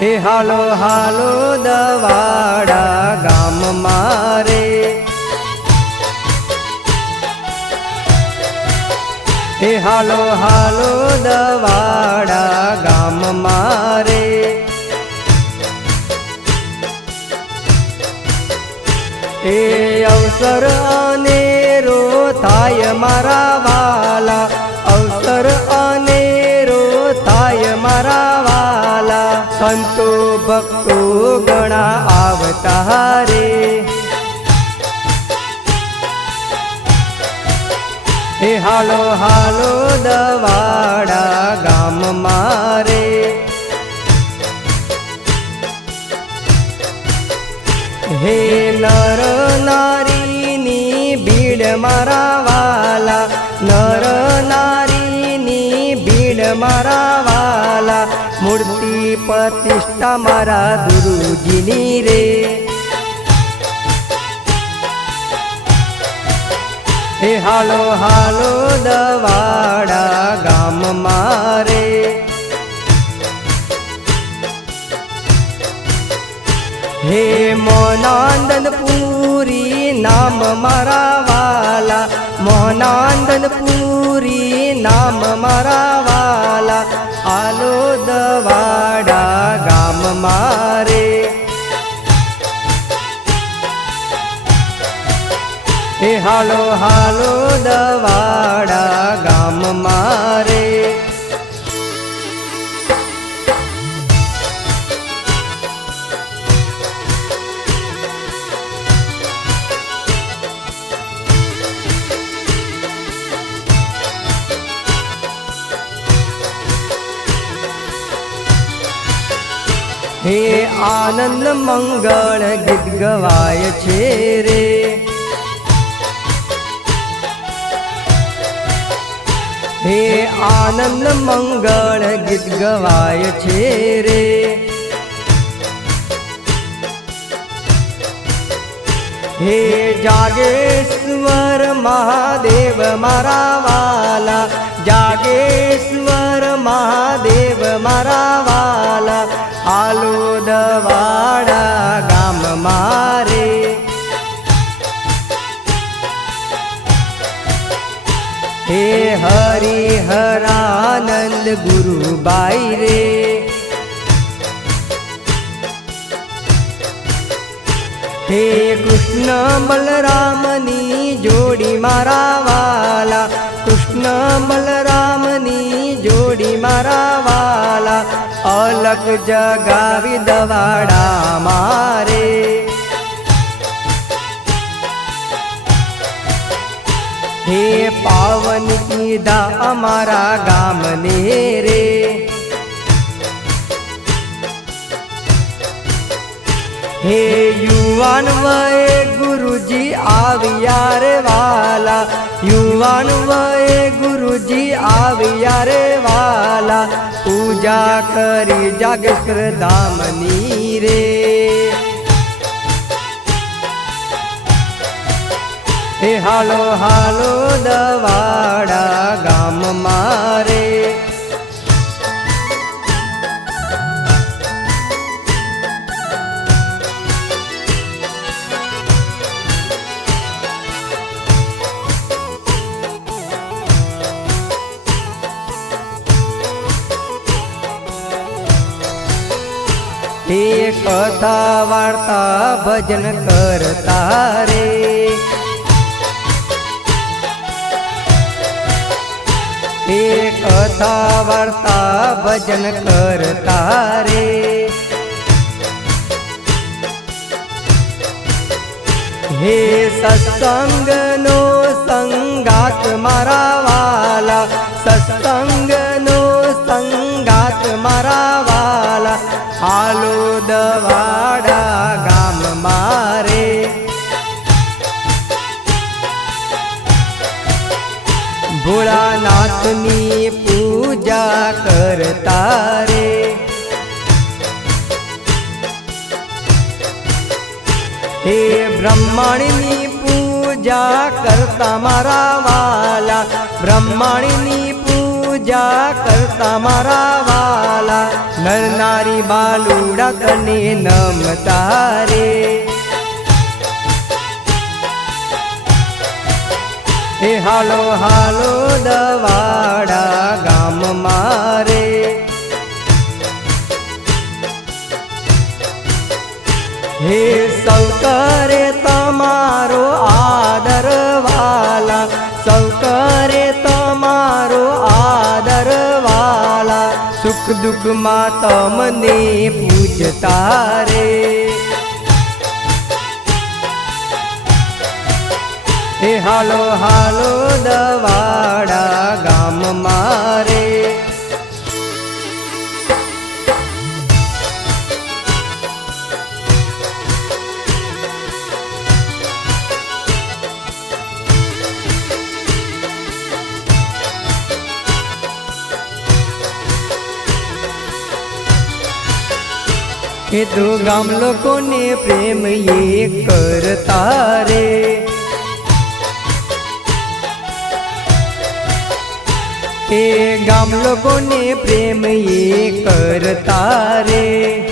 એ હાલો હાલો દવાડા ગામ મારે. એ હાલો હાલો દવાડા ગામ મારે. એ અવસર અનેરો થાય મારા વાલા. અવસર ભક્તો ગણા આવતા રે હે હાલો હાલો દવાડા ગામ મારે હે નર નારીની ભીડ મારા વાલા, નર નારીની ભીડ મારા વાલા મૂર્તિ પ્રતિષ્ઠા મારા ગુરુજીની રે. હે હાલો હાલો દવાડા ગામ મારે હે મોનાંદન પૂરી નામ મારા વાલા મોનાંદન પૂરી નામ મારા વાલા દવાડા ગામ મારે. હે હાલો હાલો હે આનંદ મંગળ ગીત ગવાય છે રે. હે આનંદ મંગળ ગીત ગવાય છે રે. હે જાગેશ્વર મહાદેવ મારા વાલા, જાગેશ્વર મહાદેવ મારા વાલા આલો દવાડા ગામ મારે. હે હરિહરાનંદ ગુરુબાઈ રે. હે કૃષ્ણ બલરામની અલગ જગાવી દવાડા મારે. હે પાવન કીધા અમારા ગામને રે. હે યુવાન વય ગુરુજી આવ્યા રે વાલા. યુવાન વયે ગુરુજી આવ્યા રે વાલા. પૂજા કરી જાગેશ્વર ધામની રે. હે હાલો હાલો દવાડા ગામ મારે હે કથા વાર્તા ભજન કરતા રે. હે કથા વાર્તા ભજન કરતા રે. હે સત્સંગનો સંગાત મારા વાલા, સત્સંગનો સંગાત મારા હાલો દવાડા ગામ મારે. ભોળાનાથની પૂજા કરતા રે હે બ્રહ્માણીની પૂજા કરતા મારા વાલા, બ્રહ્માંડની પૂજા કરતા મારા વાલા. નર નારી બાલુડા તને નમતા રે એ હાલો હાલો દવાડા ગામ મારે. હે સૌ કરે તમારો આદર દુઃખમાં તમને પૂજતા રે. હે હાલો હાલો દવાડા ગામ મારે એ તો ગામ લોકોને પ્રેમ એ કરતા રે. એ ગામ લોકોને પ્રેમ એ કરતા રે.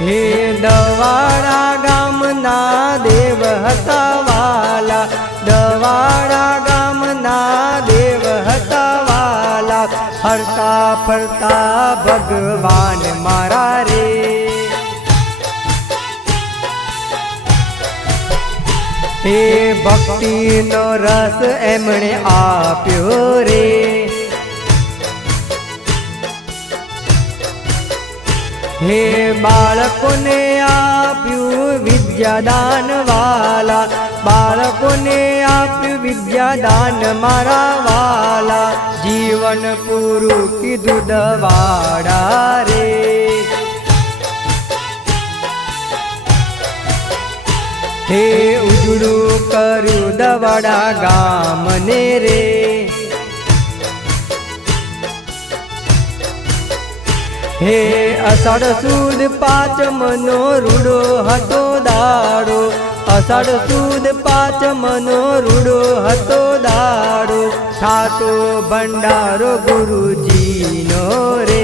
હે દવાડા ગામના દેવ હતા વાલા. દવાડા ગામના દેવ ફરતા ફરતા ભગવાન મારા રે. હે ભક્તિનો રસ એમણે આપ્યો રે. હે બાળકોને આપ્યું વિદ્યાદાન વાલા બાળકોને આપ્યું વિદ્યાદાન મારા વાલા. જીવન પૂરું કીધું દવાડા રે. હે ઉજળું કર્યું દવાડા ગામને રે. હે અષાઢ સુદ પાંચમનો રૂડો હતો દાડો. અષાઢ સુદ પાંચમનો રૂડો હતો દાડો. થાતો ભંડારો ગુરુજીનો રે.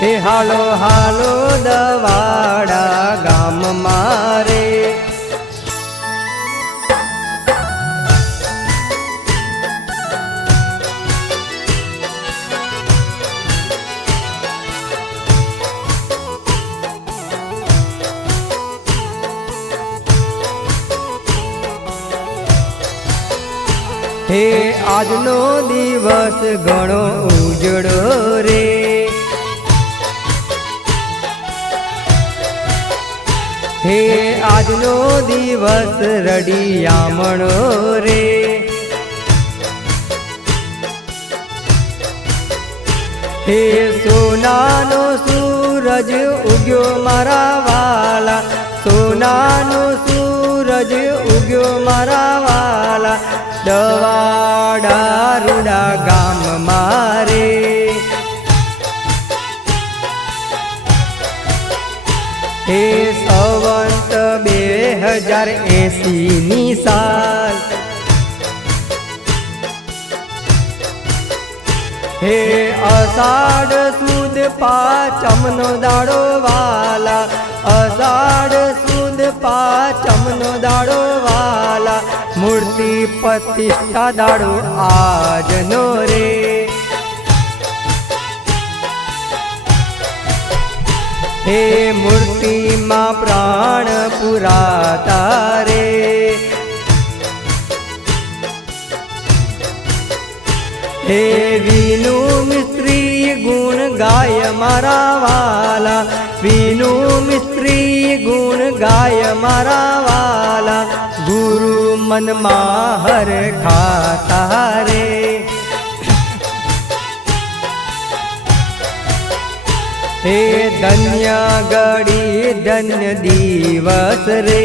હે હાલો હાલો દવાડા ગામ આજનો દિવસ ઘણો ઉજળો રે. હે આજનો દિવસ રડિયામણો રે. હે સોનાનો સૂરજ ઉગ્યો મારા વાલા. સોનાનો સૂરજ ઉગ્યો મારા દવાડા ગામ મારે. હે સવંત બે હજાર એસીની સાલ. હે અષાઢ સુદ પાંચમનો દાડો વાલા. અષાઢ સુદ પાંચમનો દાડો વાલા. મૂર્તિ પ્રતિષ્ઠા દાડો આજનો રે. હે મૂર્તિમાં પ્રાણ પુરાતા રે. હે વિનુ મિસ્ત્રી ગુણ ગાય મારા વાલા. વિનુ મિસ્ત્રી ગુણ ગાય મારા મનમાં હર ખાતા રે હે ધન્ય ગળી ધન્ય દિવસ રે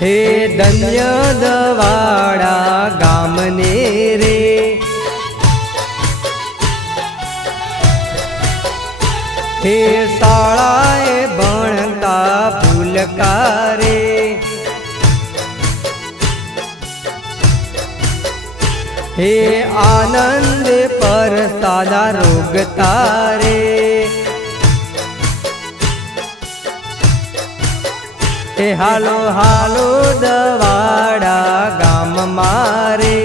હે ધન્ય દવાડા ગામને રે હે શાળાએ ફૂલકારે હે આનંદ પર સાદા રોગ તારે. હે હાલો હાલો દવાડા ગામ મારે.